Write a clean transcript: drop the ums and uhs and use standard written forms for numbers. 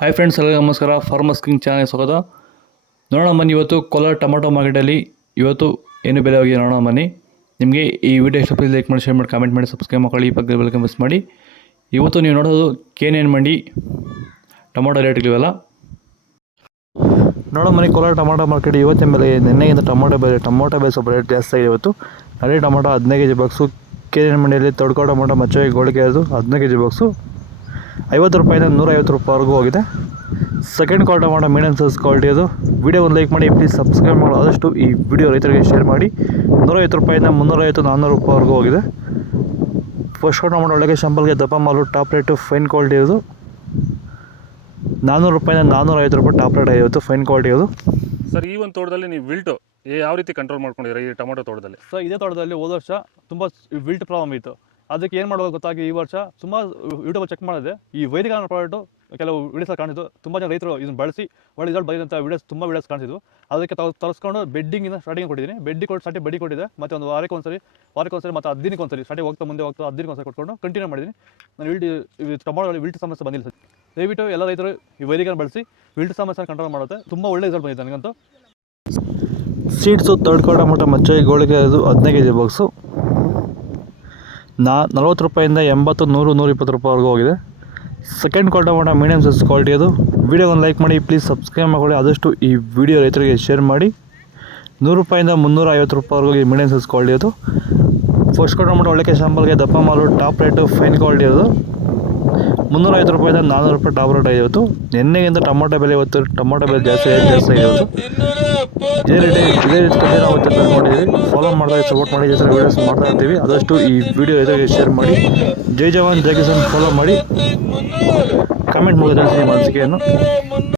Hi friends, ಎಲ್ಲರಿಗೂ ನಮಸ್ಕಾರ. Farmers king channel ಸ್ವಾಗತ. ನೋಡೋಣ ಬನ್ನಿ, ಇವತ್ತು ಕೋಲಾರ ಟೊಮಾಟೊ ಮಾರ್ಕೆಟಲ್ಲಿ ಇವತ್ತು ಏನು ಬೆಲೆ ಹೋಗಿದೆ ನೋಡೋಣ ಬನ್ನಿ. ನಿಮಗೆ ಈ ವಿಡಿಯೋ ಇಷ್ಟ ಲೈಕ್ ಮಾಡಿ, ಶೇರ್ ಮಾಡಿ, ಕಾಮೆಂಟ್ ಮಾಡಿ, ಸಬ್ಸ್ಕ್ರೈಬ್ ಮಾಡಿ, ಈ ಪಕ್ಕದ ಬೆಲ್ ಮಿಸ್ ಮಾಡಿ. ಇವತ್ತು ನೀವು ನೋಡೋದು KNN ಮಂಡಿ ಟೊಮಾಟೊ ರೇಟ್ಗಳಿವೆಲ್ಲ ನೋಡೋಣ ಬನ್ನಿ. ಕೋಲಾರ ಟೊಮಾಟೊ ಮಾರ್ಕೆಟ್ ಇವತ್ತಿನ ಬೆಲೆ ನಿನ್ನೆಗಿಂತ ಟೊಮಾಟೊ ಬೆಲೆ ಸ್ವಲ್ಪ ರೇಟ್ ಜಾಸ್ತಿ ಆಗಿದೆ. ಇವತ್ತು ನಡೆ ಟೊಮಾಟೊ 15 kg ಬಾಕ್ಸು. KNN ಮಂಡಿಯಲ್ಲಿ ತೊಡ್ಕೋ ಟೊಮಾಟೊ ಮಚ್ಚೆ ಗೋಳಿಗೆ ಅದು 15 kg ಬಾಕ್ಸು 50 ರೂಪಾಯಿಂದ 150 ರೂಪಾಯಿವರೆಗೂ ಹೋಗಿದೆ. ಸೆಕೆಂಡ್ ಕ್ವಾಲ್ ಟೊಮಾಟೊ ಮೀಡಿಯಮ್ ಸೈಜ್ ಕ್ವಾಲಿಟಿ ಅದು. ವಿಡಿಯೋ ಒಂದು ಲೈಕ್ ಮಾಡಿ, ಪ್ಲೀಸ್ ಸಬ್ಸ್ಕ್ರೈಬ್ ಮಾಡಿ, ಆದಷ್ಟು ಈ ವಿಡಿಯೋ ರೈತರಿಗೆ ಶೇರ್ ಮಾಡಿ. 150 ರೂಪಾಯಿಂದ 350, 400 ರೂಪಾಯಿವರೆಗೂ ಹೋಗಿದೆ. ಫಸ್ಟ್ ಟೊಮಾಟೊ ಒಳಗೆ ಶಾಂಪಲ್ಗೆ ದಪ್ಪ ಮಾಲು ಟಾಪ್ ರೇಟು ಫೈನ್ ಕ್ವಾಲಿಟಿ ಇರೋದು 400 ರೂಪಾಯಿಂದ 450 ರೂಪಾಯಿ ಟಾಪ್ ರೇಟ್ ಆಗಿರುತ್ತೆ. ಫೈನ್ ಕ್ವಾಲಿಟಿ ಅದು. ಸರ್, ಈ ಒಂದು ತೋಟದಲ್ಲಿ ನೀವು ವಿಲ್ಟು ಯಾವ ರೀತಿ ಕಂಟ್ರೋಲ್ ಮಾಡ್ಕೊಂಡಿದ್ದೀರಾ ಈ ಟೊಮಾಟೊ ತೋಟದಲ್ಲಿ? ಸರ್, ಇದೇ ತೋಟದಲ್ಲಿ ಹೋದ ವರ್ಷ ತುಂಬ ವಿಲ್ಟ್ ಪ್ರಾಬ್ಲಮ್ ಇತ್ತು. ಅದಕ್ಕೆ ಏನು ಮಾಡೋದು ಗೊತ್ತಾಗಿ ಈ ವರ್ಷ ಸುಮಾರು ಯೂಟ್ಯೂಬಲ್ಲಿ ಚೆಕ್ ಮಾಡಿದೆ. ಈ ವೈದಿಕ ಪ್ರಾಡಕ್ಟು ಕೆಲವು ವೀಡಿಯೋಸ್ ಕಾಣಿಸಿದ್ದು. ತುಂಬ ಜನ ರೈತರು ಇದನ್ನು ಬಳಸಿ ಒಳ್ಳೆ ರಿಸಲ್ಟ್ ಬಂದಿದ್ದಂಥ ವೀಡಿಯೋಸ್ ಕಾಣಿಸಿದ್ವು. ಅದಕ್ಕೆ ತರಿಸ್ಕೊಂಡು ಬೆಡ್ಡಿಂಗಿಂದ ಸ್ಟಾರ್ಟಿಂಗ್ ಕೊಟ್ಟಿದ್ದೀನಿ. ಸ್ಟಾರ್ಟಿಂಗ್ ಬಡ್ಡಿ ಕೊಟ್ಟಿದೆ. ಮತ್ತು ಒಂದು ವಾರಕ್ಕೆ ಒಂದ್ಸರಿ ಮತ್ತು 10 ದಿನಕ್ಕೆ ಒಂದ್ಸರಿ ಸ್ಟಾರ್ಟಿಂಗ್ ಹೋಗ್ತಾ 10 ದಿನಕ್ಕೆ ಒಂದ್ಸರಿ ಕೊಟ್ಕೊಂಡು ಕಂಟಿನ್ಯೂ ಮಾಡಿದ್ದೀನಿ. ನಾನು ಟೊಮಾಟೋದಲ್ಲಿ ವಿಲ್ಟ್ ಸಮಸ್ಯೆ ಬಂದಿಲ್ಲ ಸರ್. ದಯವಿಟ್ಟು ಎಲ್ಲ ರೈತರು ಈ ವೈದಿಕನ ಬಳಸಿ ವಿಲ್ಟ್ ಸಮಸ್ಯೆ ಕಂಟ್ರೋಲ್ ಮಾಡುತ್ತೆ. ತುಂಬ ಒಳ್ಳೆ ರಿಸಲ್ಟ್ ಬಂದಿದೆ ನನಗಂತೂ. ಸೀಡ್ಸು ತೊಡ್ಕೋ ಟೊಮಾಟೊ ಮಚ್ಚೆ ಗೋಳಿಗೆ ಅದು 15 kg ಬಾಕ್ಸು 40 ರೂಪಾಯಿಂದ 80, 100, 120 ರೂಪಾಯಿವರೆಗೂ ಹೋಗಿದೆ. ಸೆಕೆಂಡ್ ಕ್ವಾಲ್ ಟೊಮಾಟೊ ಮೀಡಿಯಮ್ ಸೈಜ್ ಕ್ವಾಲಿಟಿ ಅದು. ವಿಡಿಯೋ ಒಂದು ಲೈಕ್ ಮಾಡಿ, ಪ್ಲೀಸ್ ಸಬ್ಸ್ಕ್ರೈಬ್ ಮಾಡಿ, ಆದಷ್ಟು ಈ ವಿಡಿಯೋ ರೈತರಿಗೆ ಶೇರ್ ಮಾಡಿ. 100 ರೂಪಾಯಿಂದ 350 ರೂಪಾಯಿವರೆಗೂ ಈ ಮೀಡಿಯಮ್ ಸೈಜ್ ಕ್ವಾಲಿಟಿ ಅದು. ಫಸ್ಟ್ ಕ್ವಾಲ್ ಟೊಮಾಟೊ ಒಳ್ಳೆ ಶಾಂಪಲ್ಗೆ ದಪ್ಪ ಮಾಲು ಟಾಪ್ ರೇಟು ಫೈನ್ ಕ್ವಾಲಿಟಿ ಅದು. 350 ರೂಪಾಯಿಂದ 400 ರೂಪಾಯಿ ಟಾಪ್ ರೇಟ್ ಆಗಿತ್ತು. ನಿನ್ನೆಗಿಂತ ಟೊಮಾಟೊ ಬೆಲೆ ಇವತ್ತು ಜಾಸ್ತಿ ಆಗಿದೆ ಇವತ್ತು. ಇದೇ ರೀತಿ ನಾವು ನೋಡಿದ್ದೀವಿ. ಫಾಲೋ ಮಾಡಿದಾಗ ಸಪೋರ್ಟ್ ಮಾಡಿ, ವೀಡಿಯೋಸ್ ಮಾಡ್ತಾ ಇರ್ತೀವಿ. ಆದಷ್ಟು ಈ ವಿಡಿಯೋ ರೈತರಿಗೆ ಶೇರ್ ಮಾಡಿ. ಜೈ ಜವಾನ್ ಜೈ ಕಿಸಾನ್ ಫಾಲೋ ಮಾಡಿ, ಕಾಮೆಂಟ್ ಮೂಲಕ ತಿಳಿಸಿ ನಿಮ್ಮ ಅನಿಸಿಕೆಯನ್ನು.